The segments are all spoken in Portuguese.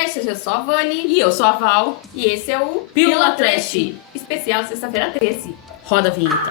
Trash, eu sou a Vani. E eu sou a Val. E esse é o Pílula Trash. Especial sexta-feira 13. Roda a vinheta.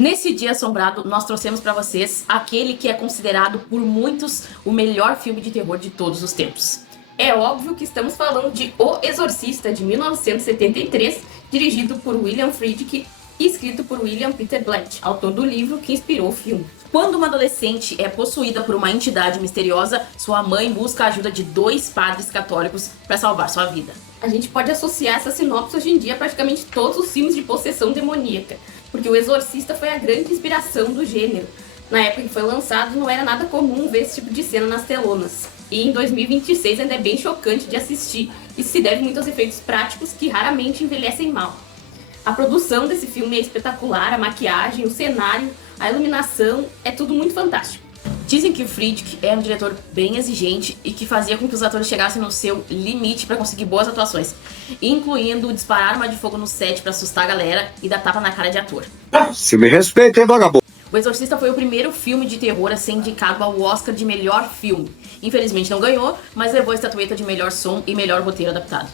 Nesse dia assombrado, nós trouxemos pra vocês aquele que é considerado por muitos o melhor filme de terror de todos os tempos. É óbvio que estamos falando de O Exorcista, de 1973, dirigido por William Friedkin e escrito por William Peter Blatty, autor do livro que inspirou o filme. Quando uma adolescente é possuída por uma entidade misteriosa, sua mãe busca a ajuda de 2 padres católicos para salvar sua vida. A gente pode associar essa sinopse hoje em dia a praticamente todos os filmes de possessão demoníaca, porque O Exorcista foi a grande inspiração do gênero. Na época que foi lançado, não era nada comum ver esse tipo de cena nas telonas. E em 2026 ainda é bem chocante de assistir. Isso se deve muito aos efeitos práticos que raramente envelhecem mal. A produção desse filme é espetacular, a maquiagem, o cenário, a iluminação, é tudo muito fantástico. Dizem que o Friedkin é um diretor bem exigente e que fazia com que os atores chegassem no seu limite para conseguir boas atuações, incluindo disparar arma de fogo no set para assustar a galera e dar tapa na cara de ator. Se me respeita, hein, vagabundo? O Exorcista foi o primeiro filme de terror a ser indicado ao Oscar de melhor filme. Infelizmente não ganhou, mas levou a estatueta de melhor som e melhor roteiro adaptado.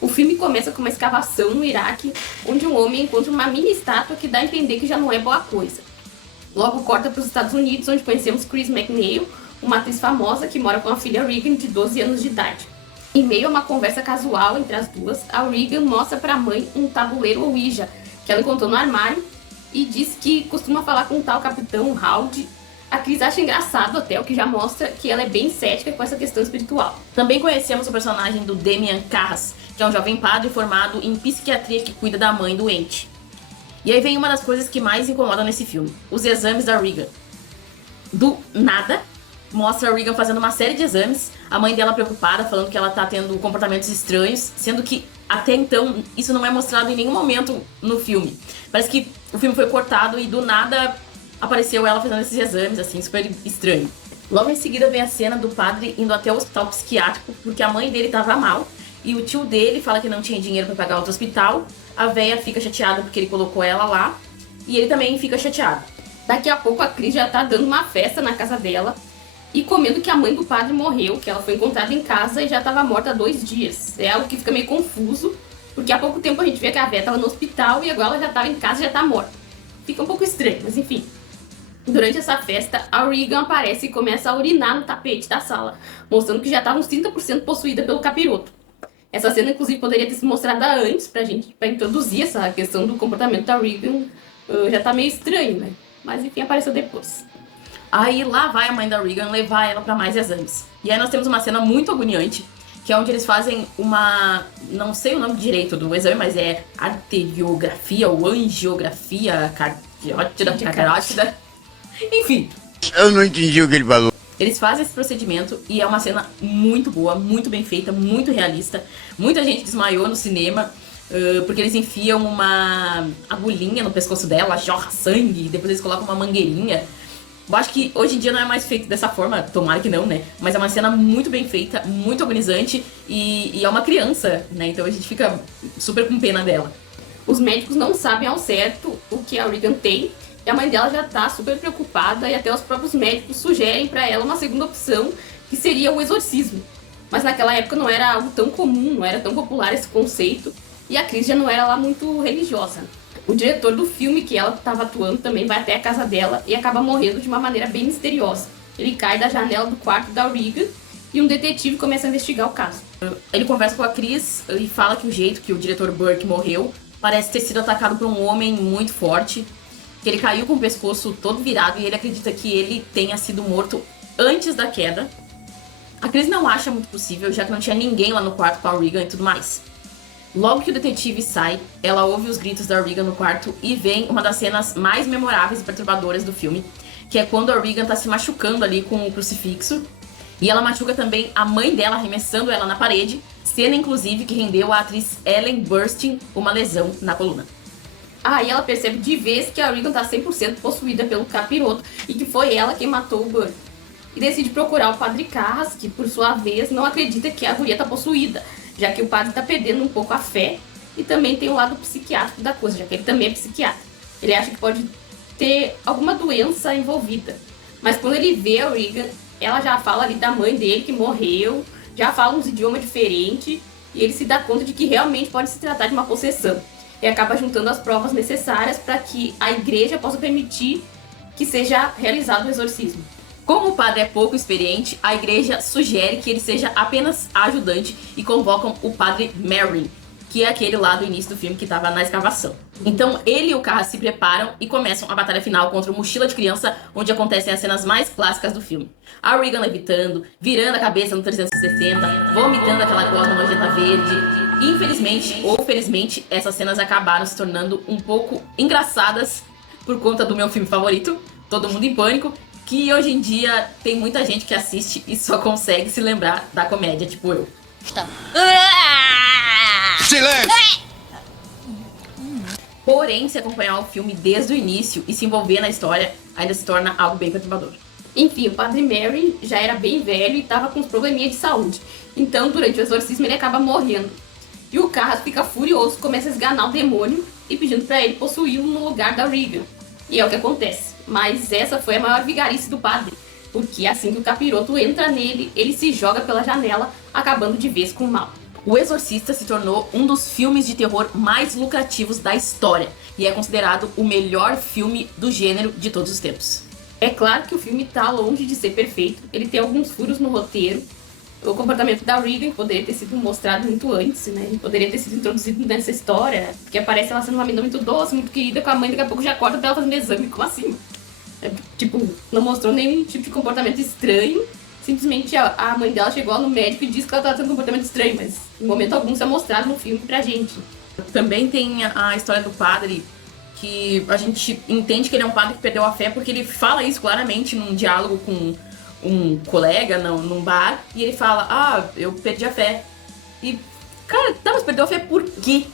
O filme começa com uma escavação no Iraque, onde um homem encontra uma mini estátua que dá a entender que já não é boa coisa. Logo corta para os Estados Unidos, onde conhecemos Chris McNeil, uma atriz famosa que mora com a filha Regan, de 12 anos de idade. Em meio a uma conversa casual entre as duas, a Regan mostra para a mãe um tabuleiro Ouija, que ela encontrou no armário, e diz que costuma falar com o tal capitão Howdy. A Chris acha engraçado até, o que já mostra que ela é bem cética com essa questão espiritual. Também conhecemos o personagem do Damian Carras, que é um jovem padre formado em psiquiatria que cuida da mãe doente. E aí vem uma das coisas que mais incomodam nesse filme, os exames da Regan. Do nada, mostra a Regan fazendo uma série de exames, a mãe dela preocupada, falando que ela tá tendo comportamentos estranhos, sendo que até então isso não é mostrado em nenhum momento no filme. Parece que o filme foi cortado e do nada apareceu ela fazendo esses exames, assim, super estranho. Logo em seguida vem a cena do padre indo até o hospital psiquiátrico porque a mãe dele tava mal e o tio dele fala que não tinha dinheiro pra pagar outro hospital. A véia fica chateada porque ele colocou ela lá e ele também fica chateado. Daqui a pouco a Chris já tá dando uma festa na casa dela e comendo que a mãe do padre morreu, que ela foi encontrada em casa e já estava morta há 2 dias. É algo que fica meio confuso, porque há pouco tempo a gente vê que a véia estava no hospital e agora ela já estava em casa e já tá morta. Fica um pouco estranho, mas enfim. Durante essa festa, a Regan aparece e começa a urinar no tapete da sala, mostrando que já estava uns 30% possuída pelo capiroto. Essa cena, inclusive, poderia ter sido mostrada antes pra gente, pra introduzir essa questão do comportamento da Regan. Já tá meio estranho, né? Mas enfim, apareceu depois. Aí lá vai a mãe da Regan levar ela pra mais exames. E aí nós temos uma cena muito agoniante, que é onde eles fazem uma... não sei o nome direito do exame, mas é arteriografia ou angiografia carótida. Enfim. Eu não entendi o que ele falou. Eles fazem esse procedimento e é uma cena muito boa, muito bem feita, muito realista. Muita gente desmaiou no cinema porque eles enfiam uma agulhinha no pescoço dela, jorra sangue, depois eles colocam uma mangueirinha. Eu acho que hoje em dia não é mais feito dessa forma, tomara que não, né? Mas é uma cena muito bem feita, muito agonizante e é uma criança, né? Então a gente fica super com pena dela. Os médicos não sabem ao certo o que a Regan tem. E a mãe dela já tá super preocupada e até os próprios médicos sugerem pra ela uma segunda opção, que seria o exorcismo. Mas naquela época não era algo tão comum, não era tão popular esse conceito, e a Chris já não era lá muito religiosa. O diretor do filme que ela estava atuando também vai até a casa dela e acaba morrendo de uma maneira bem misteriosa. Ele cai da janela do quarto da Regan e um detetive começa a investigar o caso. Ele conversa com a Chris e fala que o jeito que o diretor Burke morreu parece ter sido atacado por um homem muito forte, que ele caiu com o pescoço todo virado e ele acredita que ele tenha sido morto antes da queda. A Chris não acha muito possível, já que não tinha ninguém lá no quarto com a Regan e tudo mais. Logo que o detetive sai, ela ouve os gritos da Regan no quarto e vem uma das cenas mais memoráveis e perturbadoras do filme, que é quando a Regan tá se machucando ali com o crucifixo e ela machuca também a mãe dela, arremessando ela na parede, cena inclusive que rendeu a atriz Ellen Burstyn uma lesão na coluna. Aí ela percebe de vez que a Regan tá 100% possuída pelo capiroto e que foi ela quem matou o Burke. E decide procurar o padre Carras, que por sua vez não acredita que a guria tá possuída, já que o padre tá perdendo um pouco a fé e também tem o lado psiquiátrico da coisa, já que ele também é psiquiatra. Ele acha que pode ter alguma doença envolvida. Mas quando ele vê a Regan, ela já fala ali da mãe dele que morreu, já fala uns idiomas diferentes, e ele se dá conta de que realmente pode se tratar de uma possessão. E acaba juntando as provas necessárias para que a igreja possa permitir que seja realizado o exorcismo. Como o padre é pouco experiente, a igreja sugere que ele seja apenas ajudante e convocam o padre Merrin, que é aquele lá do início do filme que estava na escavação. Então ele e o Carras se preparam e começam a batalha final contra o Mochila de Criança, onde acontecem as cenas mais clássicas do filme. A Regan levitando, virando a cabeça no 360, vomitando aquela gosma nojenta verde. E infelizmente, ou felizmente, essas cenas acabaram se tornando um pouco engraçadas por conta do meu filme favorito, Todo Mundo em Pânico, que hoje em dia tem muita gente que assiste e só consegue se lembrar da comédia, tipo eu. Silêncio! Porém, se acompanhar o filme desde o início e se envolver na história, ainda se torna algo bem perturbador. Enfim, o padre Mary já era bem velho e estava com uns probleminhas de saúde. Então, durante o exorcismo, ele acaba morrendo. E o Carras fica furioso, começa a esganar o demônio e pedindo para ele possuí-lo no lugar da Regan. E é o que acontece. Mas essa foi a maior vigarice do padre. Porque assim que o capiroto entra nele, ele se joga pela janela, acabando de vez com o mal. O Exorcista se tornou um dos filmes de terror mais lucrativos da história e é considerado o melhor filme do gênero de todos os tempos. É claro que o filme tá longe de ser perfeito, ele tem alguns furos no roteiro. O comportamento da Regan poderia ter sido mostrado muito antes, né? Ele poderia ter sido introduzido nessa história, porque aparece ela sendo uma menina muito doce, muito querida com a mãe, daqui a pouco já corta pra ela fazendo exame. Como assim? Tipo, não mostrou nenhum tipo de comportamento estranho. Simplesmente a mãe dela chegou no médico e disse que ela estava tendo um comportamento estranho, mas em momento algum isso é mostrado no filme pra gente. Também tem a história do padre, que a gente entende que ele é um padre que perdeu a fé, porque ele fala isso claramente num diálogo com um colega num bar, e ele fala, eu perdi a fé. E, cara, mas perdeu a fé por quê?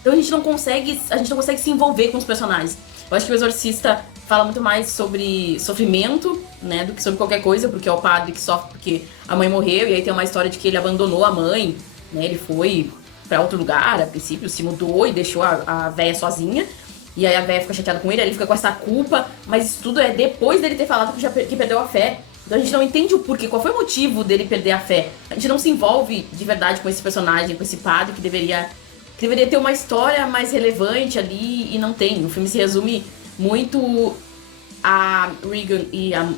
Então a gente não consegue se envolver com os personagens. Eu acho que o Exorcista fala muito mais sobre sofrimento, né, do que sobre qualquer coisa, porque é o padre que sofre porque a mãe morreu, e aí tem uma história de que ele abandonou a mãe, né, ele foi pra outro lugar, a princípio, se mudou e deixou a véia sozinha, e aí a véia fica chateada com ele, aí ele fica com essa culpa, mas isso tudo é depois dele ter falado que perdeu a fé. Então a gente não entende o porquê, qual foi o motivo dele perder a fé. A gente não se envolve de verdade com esse personagem, com esse padre que deveria ter uma história mais relevante ali, e não tem. O filme se resume muito a Regan e a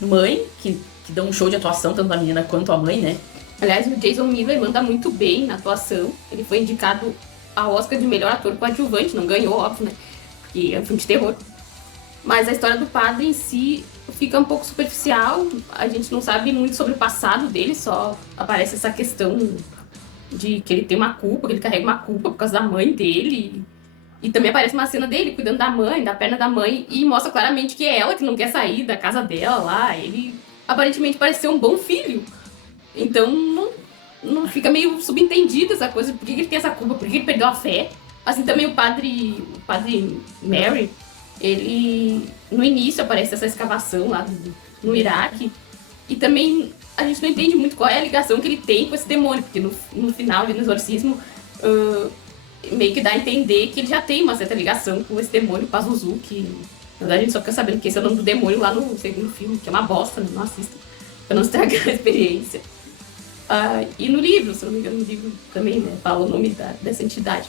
mãe, que dão um show de atuação, tanto a menina quanto a mãe, né? Aliás, o Jason Miller manda muito bem na atuação. Ele foi indicado ao Oscar de melhor ator coadjuvante, não ganhou, óbvio, né? Porque é um filme de terror. Mas a história do padre em si fica um pouco superficial. A gente não sabe muito sobre o passado dele, só aparece essa questão de que ele tem uma culpa, que ele carrega uma culpa por causa da mãe dele. E também aparece uma cena dele cuidando da mãe, da perna da mãe, e mostra claramente que é ela que não quer sair da casa dela lá. Ele aparentemente parece ser um bom filho. Então não fica meio subentendido essa coisa, por que ele tem essa culpa, por que ele perdeu a fé. Assim também o padre Mary, ele no início aparece essa escavação lá no Iraque, e também a gente não entende muito qual é a ligação que ele tem com esse demônio, porque no final, ali no exorcismo, meio que dá a entender que ele já tem uma certa ligação com esse demônio Pazuzu, que na verdade a gente só fica sabendo que esse é o nome do demônio lá no segundo filme, que é uma bosta, não assista, pra não estragar a experiência. E no livro, se não me engano, no livro também, né, fala o nome dessa entidade.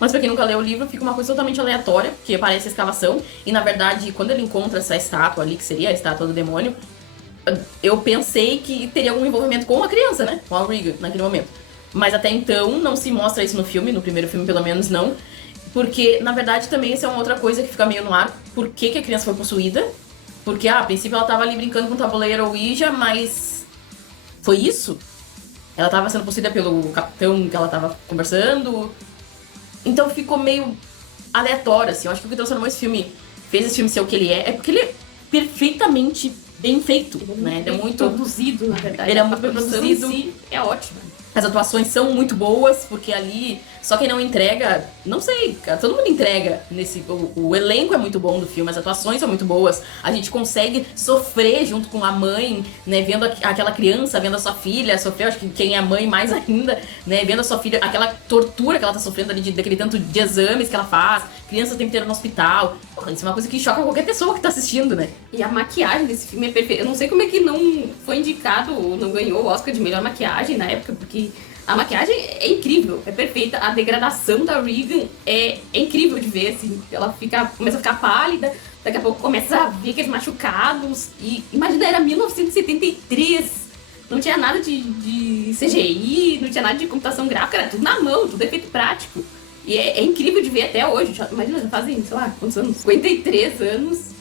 Mas pra quem nunca leu o livro, fica uma coisa totalmente aleatória, que aparece a escavação, e na verdade, quando ele encontra essa estátua ali, que seria a estátua do demônio, eu pensei que teria algum envolvimento com uma criança, né, com a Regan, naquele momento. Mas até então, não se mostra isso no filme, no primeiro filme pelo menos não, porque na verdade também isso é uma outra coisa que fica meio no ar, por que a criança foi possuída, porque a princípio ela tava ali brincando com o tabuleiro Ouija, mas foi isso? Ela tava sendo possuída pelo capitão que ela tava conversando. Então ficou meio aleatório, assim. Eu acho que o que transformou fez esse filme ser o que ele é porque ele é perfeitamente bem feito, né? Ele é muito produzido, na verdade. Ele é muito bem produzido. Si é ótimo. As atuações são muito boas, porque ali Só quem não entrega, não sei, cara, todo mundo entrega nesse. O elenco é muito bom do filme, as atuações são muito boas. A gente consegue sofrer junto com a mãe, né? Vendo aquela criança, vendo a sua filha sofrer, acho que quem é mãe mais ainda, né? Vendo a sua filha, aquela tortura que ela tá sofrendo ali, daquele tanto de exames que ela faz, criança o tempo inteiro no hospital. Porra, isso é uma coisa que choca qualquer pessoa que tá assistindo, né? E a maquiagem desse filme é perfeita. Eu não sei como é que não foi indicado ou não ganhou o Oscar de melhor maquiagem na época, porque a maquiagem é incrível, é perfeita. A degradação da Regan é incrível de ver, assim. Ela começa a ficar pálida, daqui a pouco começa a ver aqueles machucados. E imagina, era 1973, não tinha nada de CGI, não tinha nada de computação gráfica, era tudo na mão, tudo efeito prático. E é incrível de ver até hoje. Imagina, já fazem, sei lá, quantos anos? 53 anos.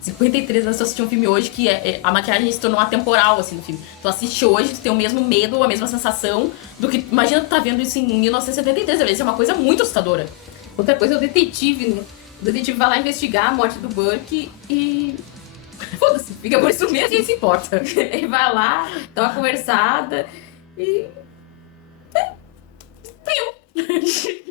53 anos, tu assistiu um filme hoje que a maquiagem se tornou atemporal, assim, no filme. Tu assiste hoje, tu tem o mesmo medo, a mesma sensação do que... Imagina tu tá vendo isso em 1973, isso é uma coisa muito assustadora. Outra coisa é o detetive, né? O detetive vai lá investigar a morte do Burke e... foda-se, fica por isso mesmo. Quem se importa? Ele vai lá, dá uma conversada e...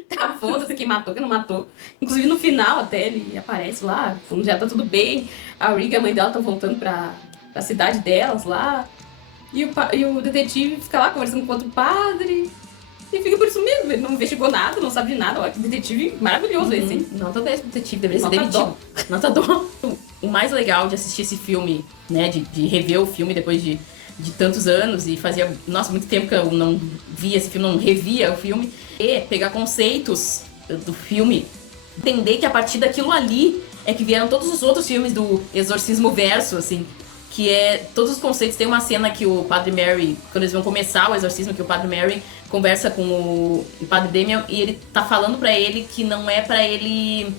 Tá, foda-se quem matou, quem não matou. Inclusive no final até ele aparece lá, quando já tá tudo bem. A Regan e a mãe dela estão voltando pra cidade delas lá. E o detetive fica lá conversando com outro padre. E fica por isso mesmo, ele não investigou nada, não sabe de nada. Olha que detetive maravilhoso esse, hein? Nota 10 pro detetive, deveria ser Nota demitido. Nota dó. O mais legal de assistir esse filme, né, de rever o filme depois de tantos anos, e fazia, nossa, muito tempo que eu não via esse filme, não revia o filme, e pegar conceitos do filme, entender que a partir daquilo ali é que vieram todos os outros filmes do Exorcismo Verso, assim, que é, todos os conceitos. Tem uma cena que o Padre Mary, quando eles vão começar o exorcismo, que o Padre Mary conversa com o Padre Damien, e ele tá falando pra ele que não é pra ele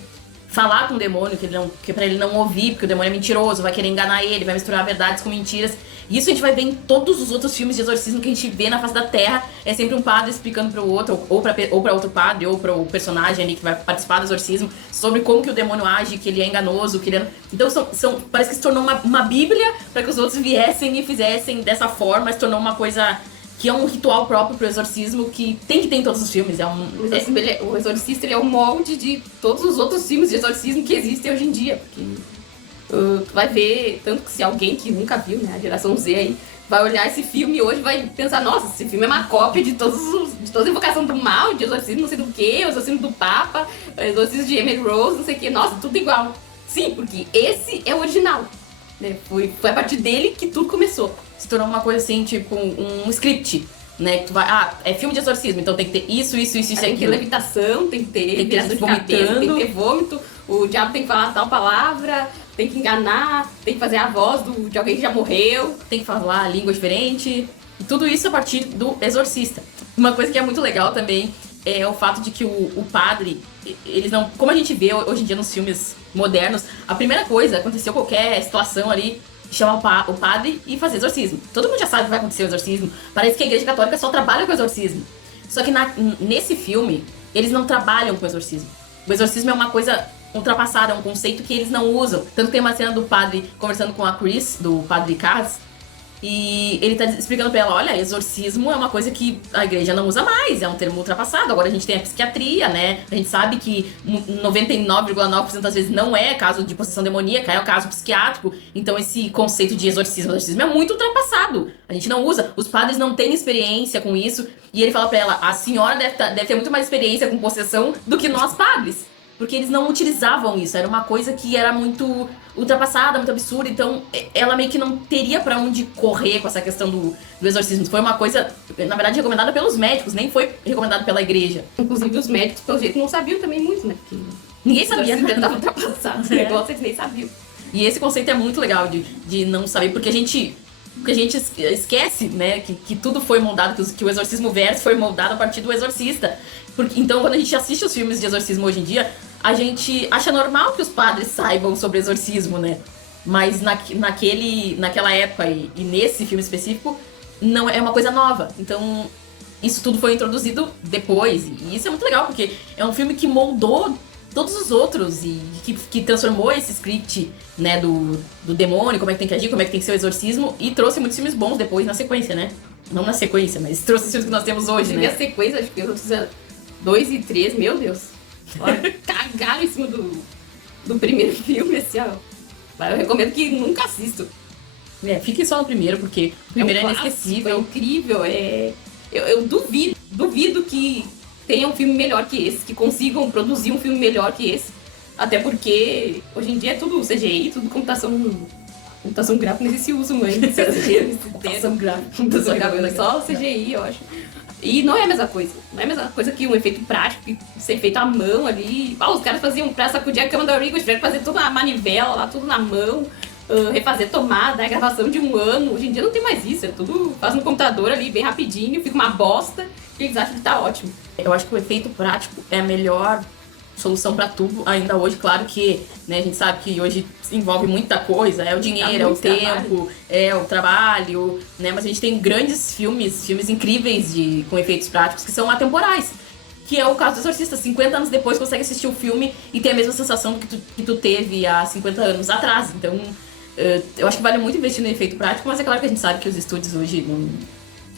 falar com o demônio, que é pra ele não ouvir, porque o demônio é mentiroso, vai querer enganar ele, vai misturar verdades com mentiras. Isso a gente vai ver em todos os outros filmes de exorcismo que a gente vê na face da Terra. É sempre um padre explicando pro outro, ou pra outro padre, ou pro personagem ali que vai participar do exorcismo, sobre como que o demônio age, que ele é enganoso, que ele é... Então parece que se tornou uma bíblia para que os outros viessem e fizessem dessa forma. Se tornou uma coisa que é um ritual próprio pro exorcismo, que tem que ter em todos os filmes. O exorcista, ele é o molde de todos os outros filmes de exorcismo que existem hoje em dia, porque... tu vai ver, tanto que se alguém que nunca viu, né, a geração Z aí, vai olhar esse filme hoje e vai pensar, nossa, esse filme é uma cópia de toda a invocação do mal, de exorcismo não sei do que, o exorcismo do Papa, o exorcismo de Emily Rose, não sei o que, nossa, tudo igual. Sim, porque esse é o original, né, foi a partir dele que tudo começou. Se tornou uma coisa assim, tipo um script, né, que tu vai, é filme de exorcismo, então tem que ter isso, tem que ter levitação, tem que ter gente vomitando, tem que ter vômito, o diabo tem que falar tal palavra, tem que enganar, tem que fazer a voz de alguém que já morreu, tem que falar língua diferente. E tudo isso a partir do Exorcista. Uma coisa que é muito legal também é o fato de que o padre, eles não... Como a gente vê hoje em dia nos filmes modernos, a primeira coisa, aconteceu qualquer situação ali, chamar o padre e fazer exorcismo. Todo mundo já sabe que vai acontecer o exorcismo. Parece que a Igreja Católica só trabalha com exorcismo. Só que nesse filme, eles não trabalham com exorcismo. O exorcismo é uma coisa ultrapassada, é um conceito que eles não usam. Tanto que tem uma cena do padre conversando com a Chris, do padre Carras, e ele tá explicando pra ela, olha, exorcismo é uma coisa que a igreja não usa mais, é um termo ultrapassado, agora a gente tem a psiquiatria, né, a gente sabe que 99,9% das vezes não é caso de possessão demoníaca, é o caso psiquiátrico, então esse conceito de exorcismo é muito ultrapassado, a gente não usa, os padres não têm experiência com isso, e ele fala pra ela, a senhora deve ter muito mais experiência com possessão do que nós padres. Porque eles não utilizavam isso, era uma coisa que era muito ultrapassada, muito absurda, então ela meio que não teria pra onde correr com essa questão do exorcismo. Foi uma coisa, na verdade, recomendada pelos médicos, nem foi recomendado pela igreja. Inclusive os médicos, pelo jeito, não sabiam também muito, né? Porque ninguém sabia. O tava ultrapassado, o negócio eles nem sabiam. E esse conceito é muito legal de não saber, porque a gente esquece, né, que tudo foi moldado, que o Exorcismo Verso foi moldado a partir do Exorcista. Então, quando a gente assiste os filmes de exorcismo hoje em dia, a gente acha normal que os padres saibam sobre exorcismo, né? Mas naquela época e nesse filme específico, não é uma coisa nova. Então, isso tudo foi introduzido depois. E isso é muito legal, porque é um filme que moldou todos os outros e que transformou esse script, né, do demônio, como é que tem que agir, como é que tem que ser o exorcismo, e trouxe muitos filmes bons depois na sequência, né? Não na sequência, mas trouxe os filmes que nós temos hoje, né? E a sequência, acho que 2 e 3, meu Deus. Olha, cagaram em cima do primeiro filme, assim, ó. Mas eu recomendo que nunca assistam. Fiquem só no primeiro, porque o primeiro é clássico, inesquecível. é incrível, eu duvido que tenha um filme melhor que esse, que consigam produzir um filme melhor que esse. Até porque hoje em dia é tudo CGI, tudo computação gráfica, não existe uso mais. Computação gráfica, é só CGI, eu acho. E não é a mesma coisa. Não é a mesma coisa que um efeito prático, que ser feito à mão ali. Os caras faziam pra sacudir a cama da Regal, tiveram que fazer tudo na manivela lá, tudo na mão. Refazer tomada, a gravação de 1 ano. Hoje em dia não tem mais isso, é tudo faz no computador ali, bem rapidinho, fica uma bosta. E eles acham que tá ótimo. Eu acho que o efeito prático é a melhor solução pra tudo ainda hoje. Claro que, né, a gente sabe que hoje envolve muita coisa, é o dinheiro, é o tempo, é o trabalho, né, mas a gente tem grandes filmes incríveis com efeitos práticos que são atemporais, que é o caso do Exorcista. 50 anos depois consegue assistir o filme e ter a mesma sensação que tu teve há 50 anos atrás. Então, eu acho que vale muito investir no efeito prático, mas é claro que a gente sabe que os estúdios hoje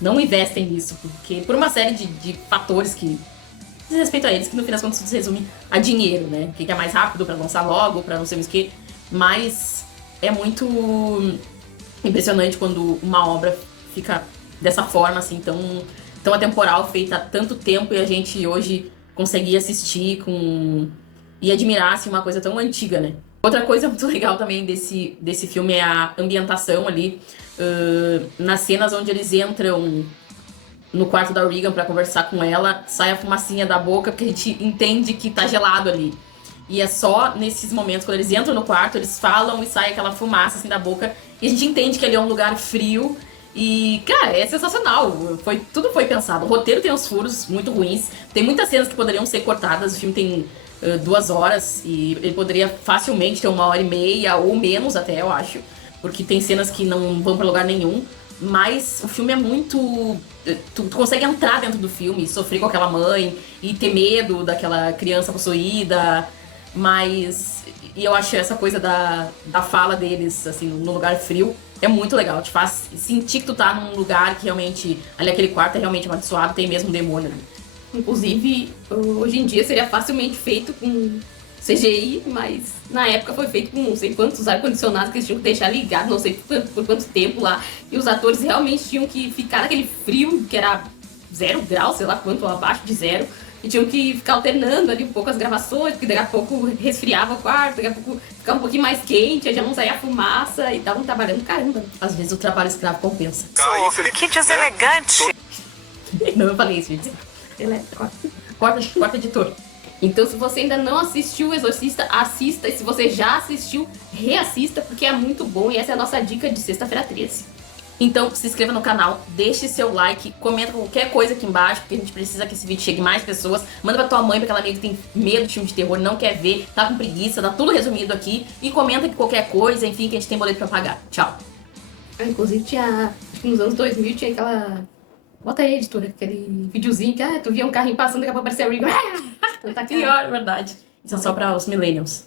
não investem nisso, porque por uma série de fatores que diz respeito a eles, que no fim das contas se resume a dinheiro, né? O que é mais rápido pra lançar logo, pra não sei mais o que. Mas é muito impressionante quando uma obra fica dessa forma, assim, tão atemporal, feita há tanto tempo, e a gente hoje consegue assistir e admirar, assim, uma coisa tão antiga, né? Outra coisa muito legal também desse filme é a ambientação ali, nas cenas onde eles entram no quarto da Regan pra conversar com ela, sai a fumacinha da boca, porque a gente entende que tá gelado ali. E é só nesses momentos, quando eles entram no quarto, eles falam e sai aquela fumaça assim da boca, e a gente entende que ali é um lugar frio. E, cara, é sensacional. Tudo foi pensado. O roteiro tem uns furos muito ruins, tem muitas cenas que poderiam ser cortadas. O filme tem 2 horas e ele poderia facilmente ter 1h30 ou menos até, eu acho, porque tem cenas que não vão pra lugar nenhum. Mas o filme é muito... Tu consegue entrar dentro do filme, sofrer com aquela mãe e ter medo daquela criança possuída. Mas... E eu acho essa coisa da fala deles, assim, no lugar frio, é muito legal. Te faz sentir que tu tá num lugar que realmente... Ali aquele quarto é realmente amaldiçoado, tem mesmo um demônio ali. Inclusive, hoje em dia seria facilmente feito com CGI, mas na época foi feito com não sei quantos ar-condicionados que eles tinham que deixar ligado, não sei por quanto tempo lá. E os atores realmente tinham que ficar naquele frio, que era 0 graus, sei lá quanto, abaixo de 0. E tinham que ficar alternando ali um pouco as gravações, porque daqui a pouco resfriava o quarto, daqui a pouco ficava um pouquinho mais quente, aí já não saía fumaça e estavam trabalhando caramba. Às vezes o trabalho escravo compensa. Que deselegante! Não, eu falei isso, gente. Corta editor. Então, se você ainda não assistiu o Exorcista, assista. E se você já assistiu, reassista, porque é muito bom. E essa é a nossa dica de sexta-feira 13. Então, se inscreva no canal, deixe seu like, comenta qualquer coisa aqui embaixo, porque a gente precisa que esse vídeo chegue mais pessoas. Manda pra tua mãe, pra aquela amiga que tem medo de filme de terror, não quer ver, tá com preguiça, tá tudo resumido aqui. E comenta aqui qualquer coisa, enfim, que a gente tem boleto pra pagar. Tchau. Inclusive, acho que nos anos 2000 tinha aquela... Bota aí, editora, aquele videozinho que tu via um carrinho passando, daqui a pouco aparecia a Regan. Tá pior, verdade. Isso é só para os millennials.